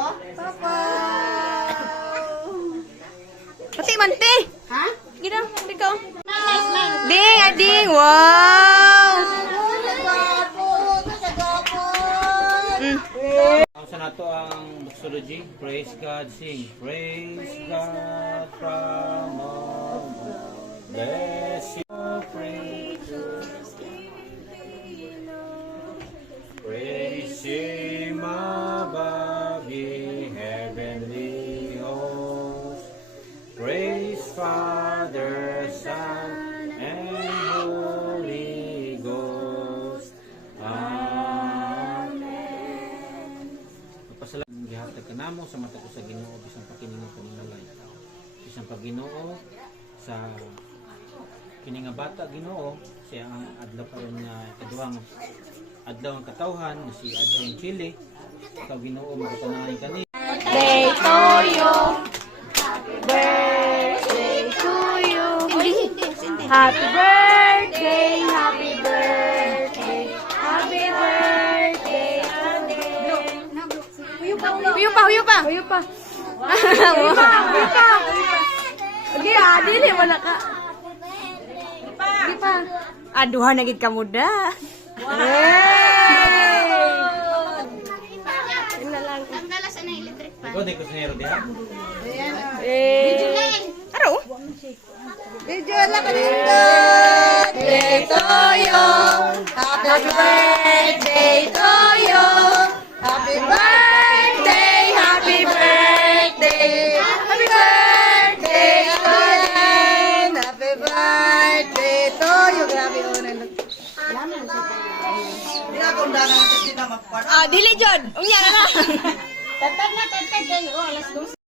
Papa. Pati man, te. Ha? Gina, ikaw. Ding, ading. Wow. Sa nato ang doxology, praise God, sing. Praise God from all. Bless you, praise Him above ye heavenly hosts. Praise Father, Son, and Holy Ghost. Amen. Magpasalamat gihatag kanamo sa mata ko sa Ginoo bisan pakiningon paningalay. Bisan pagginoo sa kininga bata Ginoo siya ang adlaw karon nga kaduhang adlaw ang katawhan nga si Adrian Chile. Ikaw Ginoo magpanahay kani. Birthday to you. Birthday to you. Happy birthday, happy birthday, happy birthday, Huyo pa. Huyo pa. Huyo pa. Okay, dili mo na ka. Di pa. Aduhan na gid ka muda. Ikaw di ko sinero diha. Aro? Video lang ka dito. Birthday to you. Happy birthday to you. Happy birthday, happy birthday. Happy birthday, Ellen. Happy birthday to you. Grabe, Dili John. Unya na. Tatag na, tatag kayo. Alas 12.